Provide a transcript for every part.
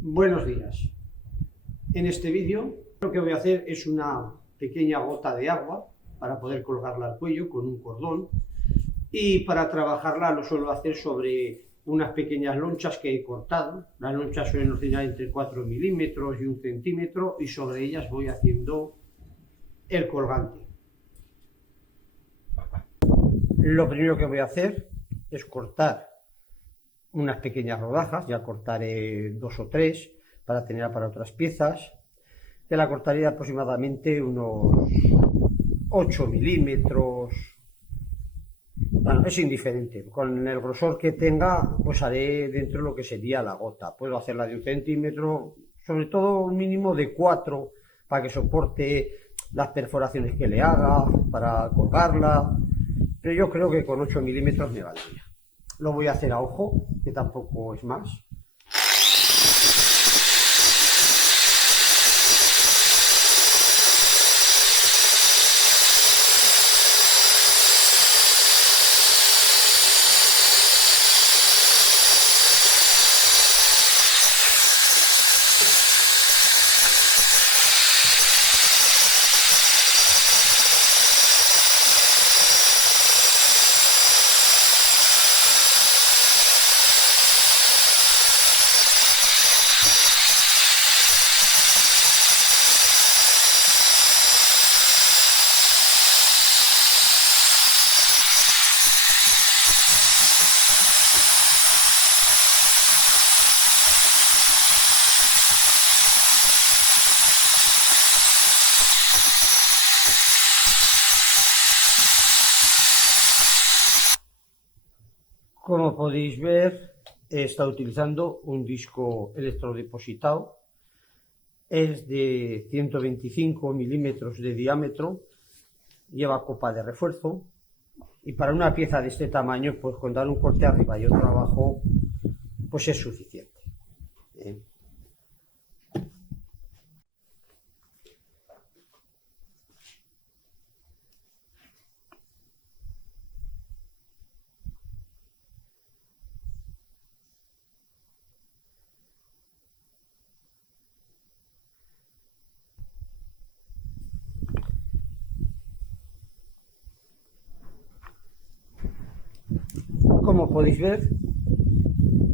Buenos días. En este vídeo lo que voy a hacer es una pequeña gota de agua para poder colgarla al cuello con un cordón, y para trabajarla lo suelo hacer sobre unas pequeñas lonchas que he cortado. Las lonchas suelen oscilar entre 4 milímetros y 1 centímetro, y sobre ellas voy haciendo el colgante. Lo primero que voy a hacer es cortar unas pequeñas rodajas. Ya cortaré 2 o 3 para tener para otras piezas, que la cortaré aproximadamente unos 8 milímetros. Bueno, es indiferente, con el grosor que tenga pues haré dentro de lo que sería la gota. Puedo hacerla de 1 centímetro, sobre todo un mínimo de 4, para que soporte las perforaciones que le haga, para colgarla, pero yo creo que con 8 milímetros me valdría. Lo voy a hacer a ojo, que tampoco es más. Como podéis ver, he estado utilizando un disco electrodepositado. Es de 125 milímetros de diámetro, lleva copa de refuerzo, y para una pieza de este tamaño, pues con dar un corte arriba y otro abajo, pues es suficiente. Como podéis ver,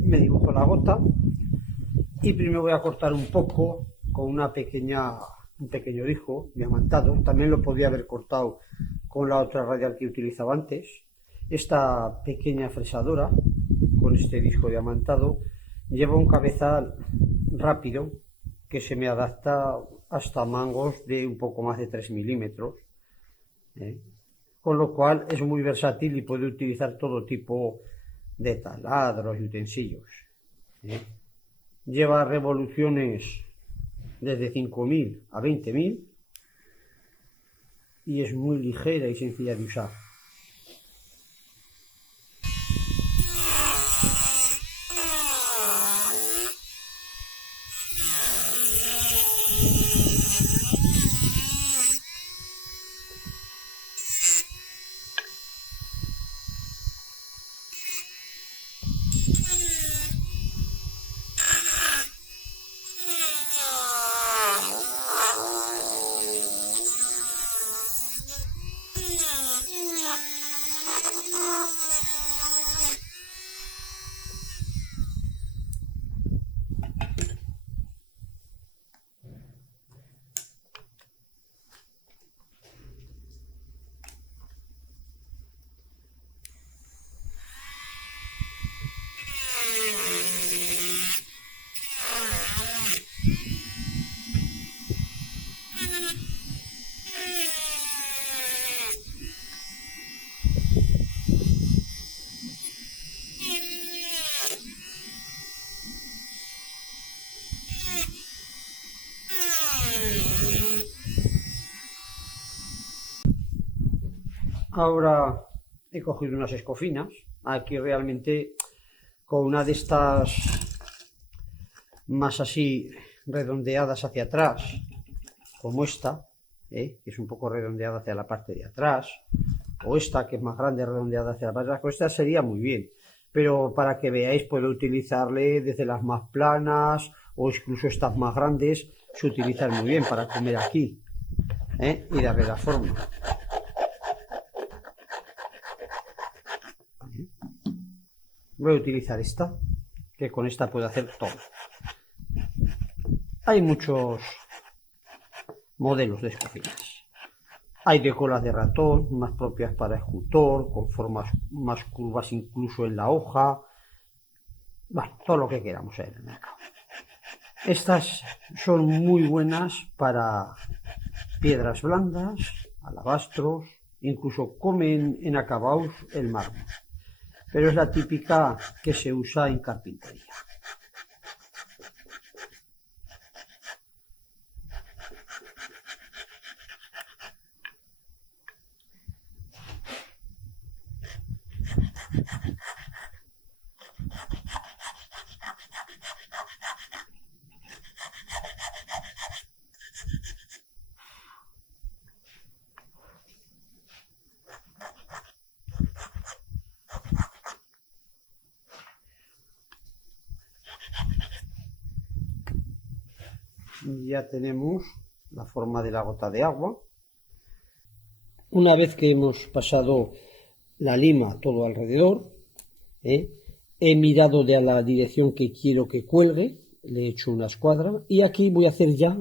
me dibujo la gota, y primero voy a cortar un poco con un pequeño disco diamantado. También lo podría haber cortado con la otra radial que utilizaba antes. Esta pequeña fresadora con este disco diamantado lleva un cabezal rápido que se me adapta hasta mangos de un poco más de 3 milímetros, con lo cual es muy versátil y puede utilizar todo tipo de taladros y utensilios. Lleva revoluciones desde 5.000 a 20.000 y es muy ligera y sencilla de usar. Ahora he cogido unas escofinas. Aquí realmente con una de estas más así redondeadas hacia atrás, como esta, que es un poco redondeada hacia la parte de atrás, o esta que es más grande redondeada hacia la parte de atrás, esta sería muy bien. Pero para que veáis, puedo utilizarle desde las más planas o incluso estas más grandes se utilizan muy bien para comer aquí, y darle la forma. Voy a utilizar esta, que con esta puedo hacer todo. Hay muchos modelos de escofinas. Hay de colas de ratón, más propias para escultor, con formas más curvas incluso en la hoja. Bueno, todo lo que queramos en el mercado. Estas son muy buenas para piedras blandas, alabastros, incluso comen en acabados el mármol. Pero es la típica que se usa en carpintería. Ya tenemos la forma de la gota de agua. Una vez que hemos pasado la lima todo alrededor, he mirado de la dirección que quiero que cuelgue, le he hecho una escuadra y aquí voy a hacer ya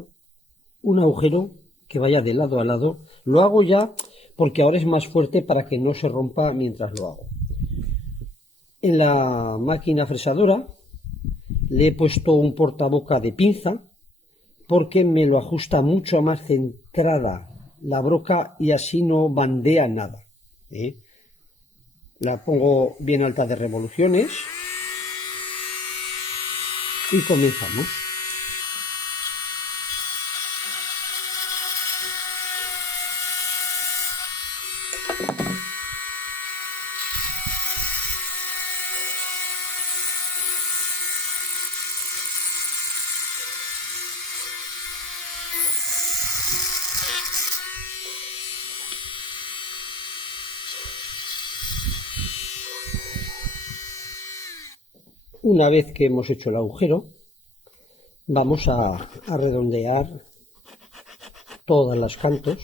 un agujero que vaya de lado a lado. Lo hago ya porque ahora es más fuerte para que no se rompa mientras lo hago. En la máquina fresadora le he puesto un portaboca de pinza porque me lo ajusta mucho más centrada la broca y así no bandea nada. La pongo bien alta de revoluciones y comenzamos. Una vez que hemos hecho el agujero, vamos a redondear todas las cantos.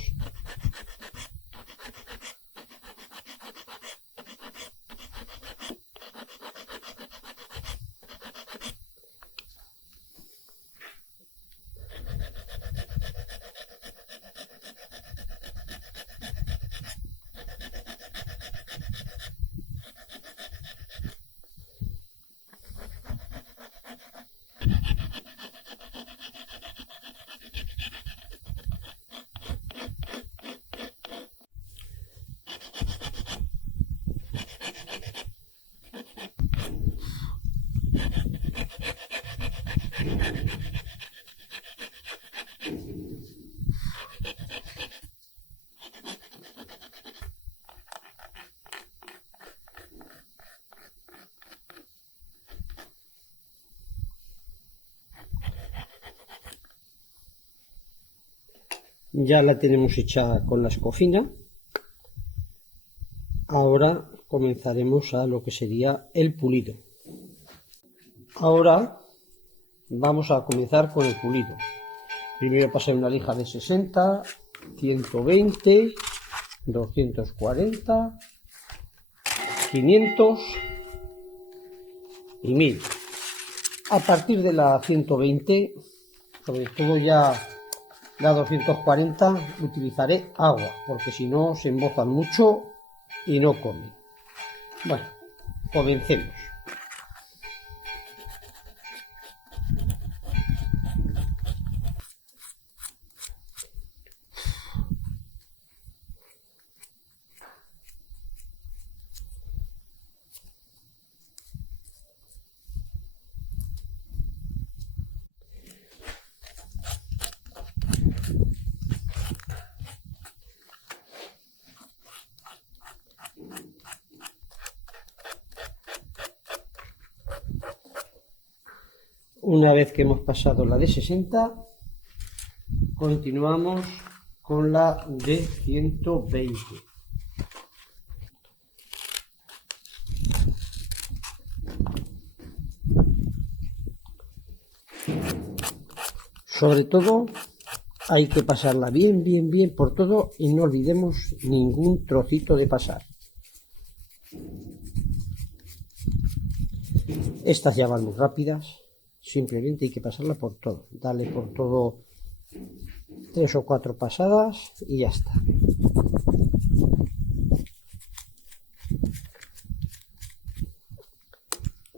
Ya la tenemos hecha con la escofina. Ahora comenzaremos a lo que sería el pulido. Ahora vamos a comenzar con el pulido. Primero pasar una lija de 60, 120, 240, 500 y 1000. A partir de la 120, sobre todo ya la 240, utilizaré agua, porque si no se embozan mucho y no comen. Bueno, comencemos. Una vez que hemos pasado la de 60, continuamos con la de 120. Sobre todo hay que pasarla bien, bien, bien por todo y no olvidemos ningún trocito de pasar. Estas ya van muy rápidas, simplemente hay que pasarla por todo. Dale por todo 3 o 4 pasadas y ya está.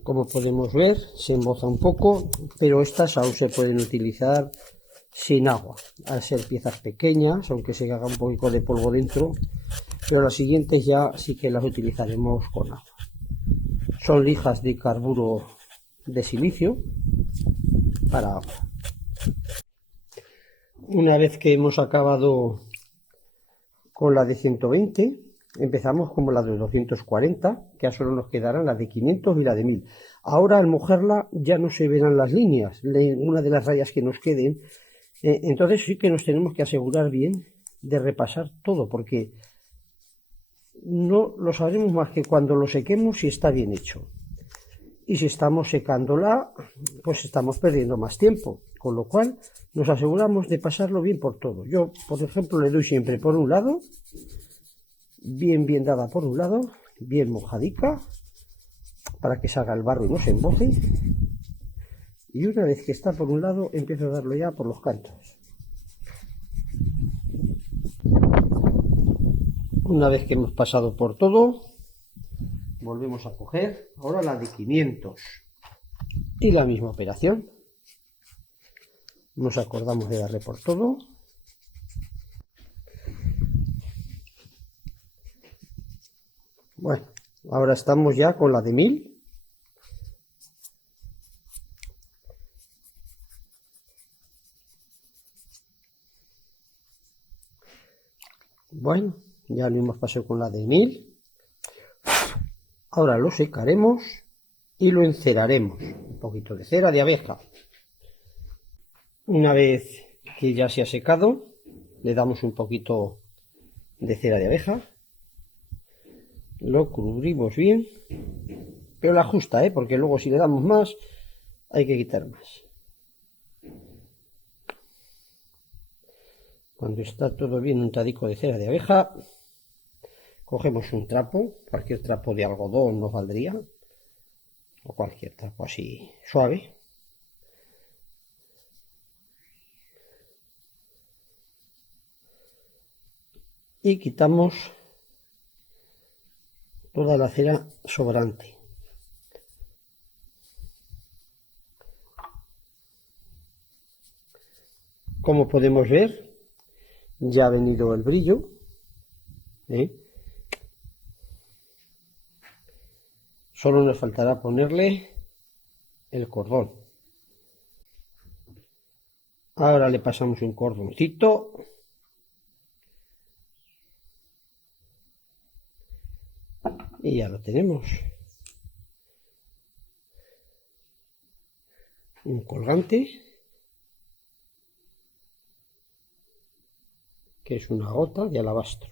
Como podemos ver, se emboza un poco, pero estas aún se pueden utilizar sin agua, al ser piezas pequeñas, aunque se haga un poco de polvo dentro, pero las siguientes ya sí que las utilizaremos con agua. Son lijas de carburo de silicio para agua. Una vez que hemos acabado con la de 120, empezamos como la de 240, que a solo nos quedarán la de 500 y la de 1000. Ahora al mojarla ya no se verán las líneas, una de las rayas que nos queden. Entonces sí que nos tenemos que asegurar bien de repasar todo, porque no lo sabremos más que cuando lo sequemos si está bien hecho. Y si estamos secándola, pues estamos perdiendo más tiempo, con lo cual nos aseguramos de pasarlo bien por todo. Yo, por ejemplo, le doy siempre por un lado, bien dada por un lado, bien mojadica, para que salga el barro y no se emboce. Y una vez que está por un lado, empiezo a darlo ya por los cantos. Una vez que hemos pasado por todo, volvemos a coger ahora la de 500 y la misma operación. Nos acordamos de darle por todo. Bueno, ahora estamos ya con la de 1000. Bueno, ya lo hemos pasado con la de 1000. Ahora lo secaremos y lo enceraremos. Un poquito de cera de abeja. Una vez que ya se ha secado, le damos un poquito de cera de abeja. Lo cubrimos bien, pero la justa, porque luego si le damos más, hay que quitar más. Cuando está todo bien untadico de cera de abeja, cogemos un trapo, cualquier trapo de algodón nos valdría, o cualquier trapo así suave. Y quitamos toda la cera sobrante. Como podemos ver, ya ha venido el brillo. Solo nos faltará ponerle el cordón. Ahora le pasamos un cordoncito. Y ya lo tenemos. Un colgante, que es una gota de alabastro.